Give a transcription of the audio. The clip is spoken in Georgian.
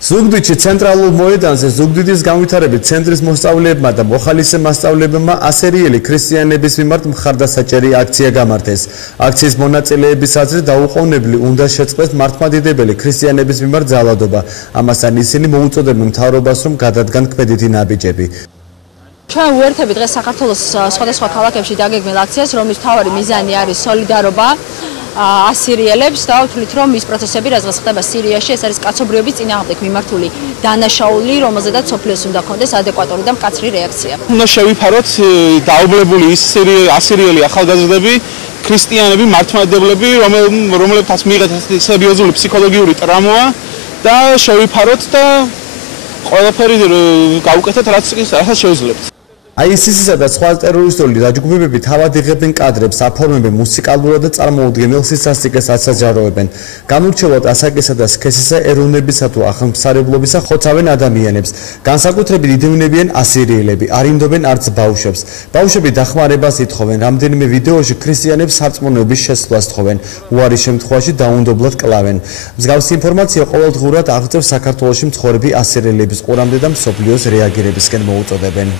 ზუგდიდში ცენტრალურ მოედანზე ზუგდიდის განვითარების ცენტრის მოსწავლეებმა და მოხალისე მასწავლებლებმა ასერიელი ქრისტიანების მიმართ მხარდასაჭერი აქცია გამართეს. აქციის მონაწილეების აზრით დაუყოვნებლივ უნდა შეწყდეს მართლმადიდებელი ქრისტიანების მიმართ ძალადობა. ამასთან ისინი მოუწოდებენ მთავრობას, რომ გადადგან ქმედითი ნაბიჯები. ჩვენ ვუერთებით დღეს საქართველოს სხვადასხვა ქალაქებში დაგეგმილ აქციას, რომლის მთავარი მიზანი არის სოლიდარობა ასირიელებს და ვთვლით, რომ ის პროცესები, რაც ხდება სირიაში, ეს არის კაცობრიობის წინააღმდეგ მიმართული დანაშაული, რომელზედაც სოფლიოს უნდა ქონდეს ადეკვატური და მკაცრი რეაქცია. უნდა შევიფაროთ დაობლებული ასირიელი ახალგაზრდები, ქრისტიანები, მართლმადიდებლები, რომლებთაც მიიღეთ სერიოზული ფსიქოლოგიური ტრაუმა და შევიფაროთ და ყველაფერი გავუკეთოთ, რაც შეუძლებთ. ISIS-ისა და სხვა ტერორისტული დაჯგუფებები თავად იღებენ კადრებს, აფორმებენ მუსიკალურად და წარმოუდგენელ სისასტიკეს ასაჯაროებენ. განურჩევლად ასაკისა და სქესისა, ეროვნებისა თუ ახალმსარებლობისა ხოცავენ ადამიანებს. განსაკუთრებით იდევნებიან ასირიელები, არ ინდობენ არც ბავშვებს. ბავშვები დახმარებას ითხოვენ, რამდენიმე ვიდეოში ქრისტიანებს სარწმუნოების შესვლას თხოვენ, უარი შემთხვევაში დაუნდობლად კლავენ. მსგავსი ინფორმაცია ყოველდღურად აღწევს საქართველოში მცხოვრები ასირიელების ყურამდე და მსოფლიოს რეაგირებისკენ მოუწოდებენ.